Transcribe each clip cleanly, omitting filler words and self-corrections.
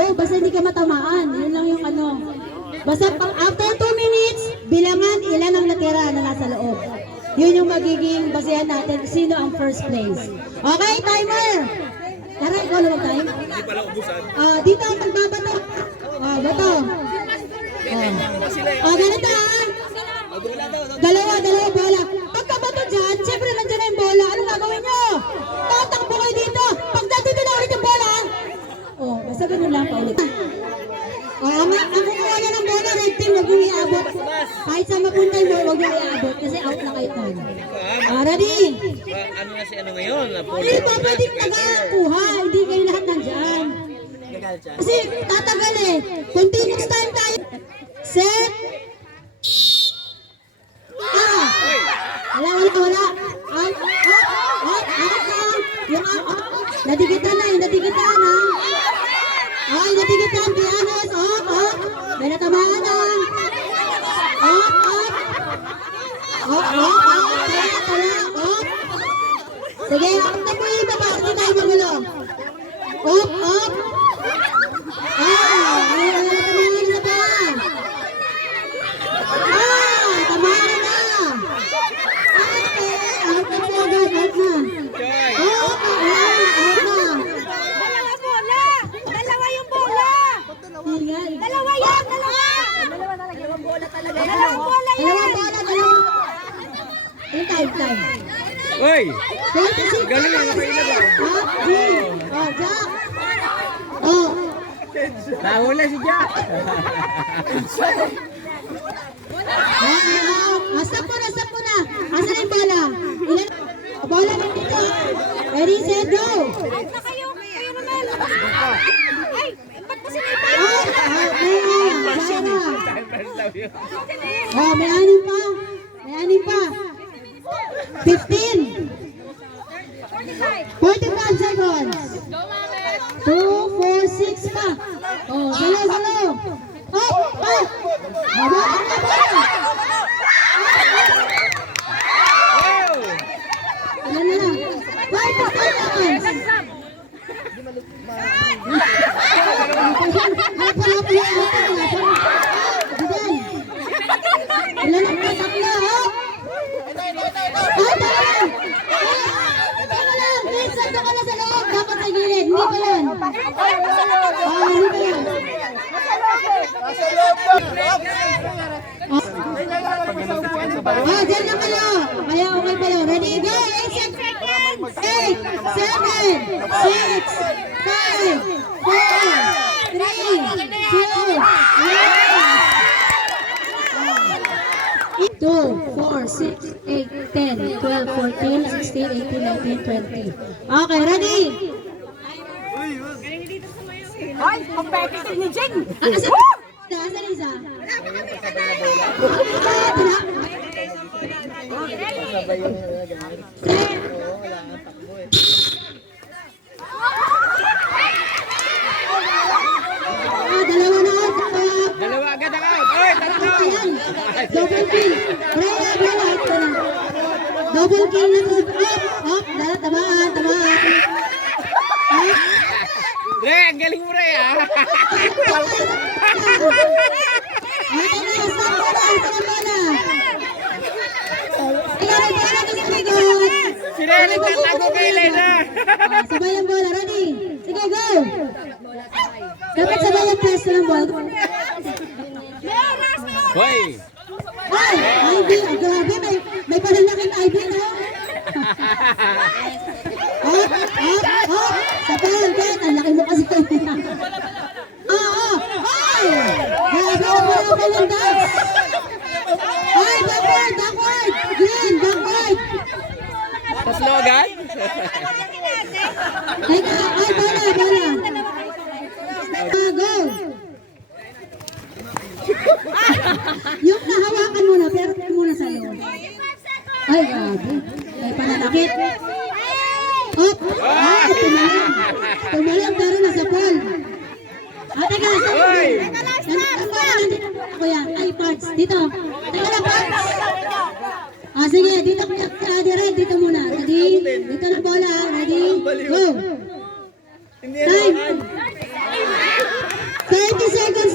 go, basta hindi ka matamaan. Yun lang yung ano. Basta after 2 minutes, bilangan ilan ang natira na nasa loob. Yun yung magiging basehan natin sino ang first place. Okay, timer! Tara, ikaw na mag-time. Hindi pala ubusan. Dito ang magbabato. Bato. Ganito ha. Dalawa bola. Pagkabato dyan, siyempre nandiyan na yung bola. Anong gagawin nyo? Tatakbo kayo dito. Pag nandito na ulit yung bola. Basta ganun lang paulit. Ang kukuha na ng bola, red team, huwag yung iabot. Kahit sa mapunta yung bola, huwag yung iabot. Kasi out na kayo tayo. Ready? Ano na si ano ngayon? Hindi pa pwedeng nag-akuha. Hindi kayo lahat nandyan. Kasi tatagal eh. Continuous time tayo. Set. Wala. Out na. Yung nadigitan na, nadigitan ha. Nadigitan, be honest. May natamaan na. Sige, up na po yung iba para hindi tayo magulo. Up. Tamaan na. Out na po agad, out na. Dalawa yung bola! Dalawa yan! Dalawang bola talaga yan! Dalawang bola yan! Yung time. Uy! 26. Galing ang napailaban. Jack. Nahula si Jack. Stop mo na. Asan yung bola? Bola na dito. Ready, set, go. Out na kayo! Kayo naman! Ay! Ba't pa sinipay? May anim pa. 15. 45 seconds. 2, 4, 6 pa. Salo. Ilan na lang? 45 seconds. Ilan ang tatlo, ha? Minsan doon ka na sa loob. Dapat sa gilid. Hindi pa yan. Diyan na kayo. Kaya okay pa yun. Ready, go. 8, 7, 6, 5, 4, 3, 2, 4, 6, 8, 10, 12, 14, 16, 18, 19, 20. Okay, ready? Ay! Competitive ni Jen! Asan isa? Dalawa na out. Dalawa agad ang out. Oy, tatlo. Double kill. Double kill na to. Up. Tamaan. Re, ang galing mo, Re, ah. Sila yung nagtatago kay Elena. Sabay ang bola. Ready? Sige, go. Dapat sabay ang press ng bola. Hoy. Ay, Ivy. Grabe. May palalaking Ivy, no? Up. Sa ball, Ben. Ang laki mo kasi. Ay! Grabe ang bola palandas. Ay, backward. Green, backward. Tatlo agad? Teka, ay, bola. Go. Yung nahawakan mo na, pero muna sa loob. Ay, grabe. May pananakit. Up. Ay, tumalang pero nasa pool. Teka, nandito ako yan. Ay, parts. Dito. Teka lang, parts. Sige, dito dito muna. Ready? Dito na bola. Ready? Go. Time.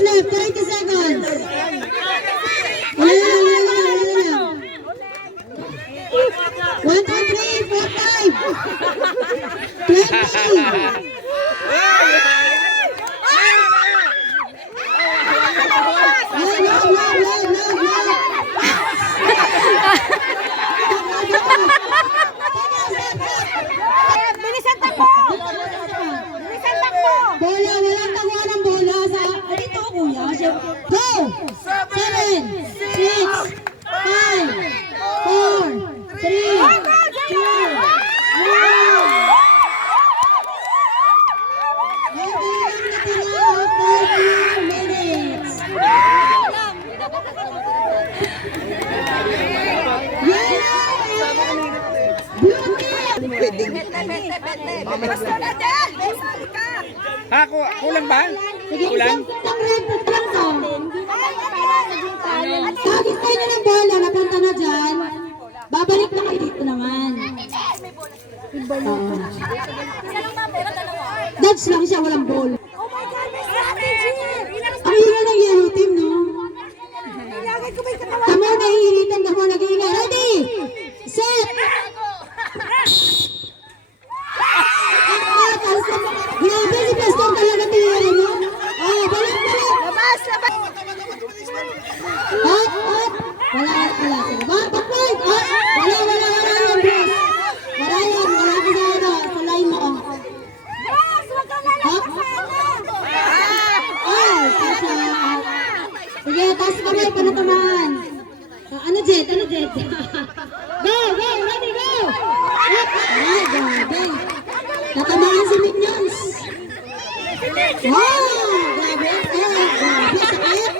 left, 30 seconds. Wala na lang, wala na lang, wala na lang. 1, 2, 3, 4, 5. 20. Bilisan takbo! Bilisan takbo! Bola, walang tawa ng bola sa... Dito, kuya. Go! 7, 6, 5, 4, Basta na din! Sali ka! Ha, kulang ba? Sige, Kulang? isang record lang to. Ay, Tagis tayo ng bola, napunta na dyan. Babalik na kayo dito naman. Oo. Dodge lang siya, walang ball. oh my God, may strategy! Ang hina ng yellow team, no? Kailangan ko may katawan. Tama, nahihilitan ka mo, nag-iingay. Ready? Set! Grabe, si Pastor talaga tinira mo. Oh, balik, balik. Labas! Labas! Hop, hop. Wala. Sige, back point. Hop. Wala yan, bros. Wala yan, wala ka sa ano, sa line mo. Oh. Bros! Huwag kang lalabas sa ano! Ay, kasi. Sige, taas kamay, panatamaan. Ano, Jet? Go, ready, go. Hop. Ay, grabe. Tatamaan si Minions. Wow, grabe. Grabe, sakit.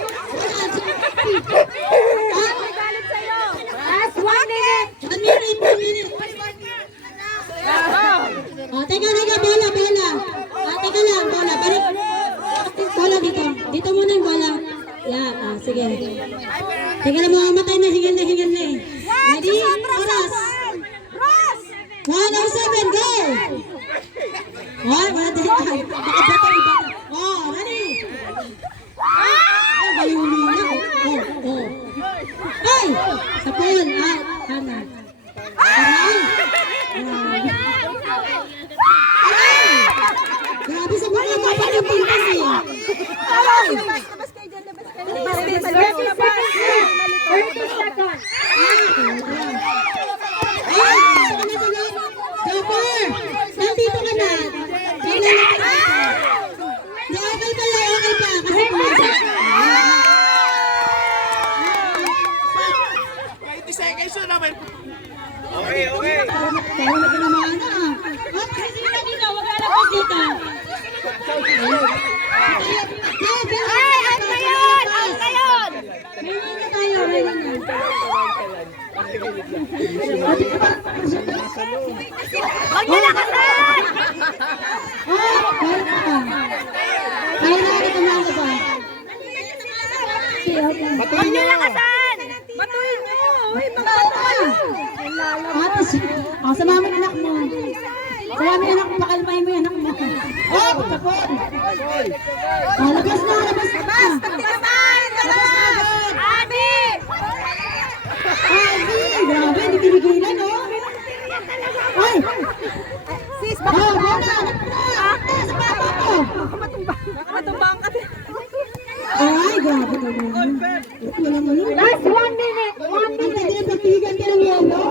Galit sa'yo! Last 1 minute! 1 minute. Oh, teka, bola. Teka lang, bola. Balik. Bola dito. Dito muna yung bola. Yeah, sige. Teka lang, mamamatay na. Hingal na. Ready? Oras. Bros! 1:07, go! Oh, wala tayo. Oh, ready? Oh, bayuli na. Oh. Ay! Sa pool. Hana. Aray! Grabe sa mga kapal yung pintas eh. Ay! Labas kayo dyan, labas kayo. Labas! 30 seconds! Ay! Jumper! Nandito ka na. Kailangan ka na. Okay pa. Kasi pumasok. 20 seconds yun naman. Okay. Kaya na pinamaan na. Kasi na dito. Wag alam ko dito. Ay! Out na yun! May na. Huwag niyo lakasan! Kaya na rin kumanda ba? Huwag niyo lakasan! Batuin niyo! Uy, mga batuin! Sama mo yung anak mo. Sama mo yung anak mo. Pakalmahin mo yung anak mo. Tapon! Labas na. Abi! Ay, grabe. Hindi kinigilan, no? Ay! Sis, Oh, bola! Sa papa ko! matumbang ka. Ay, grabe ka naman. Wala mo yun. Last 1 minute! Ang pwede na pagpigan ka ng yelo.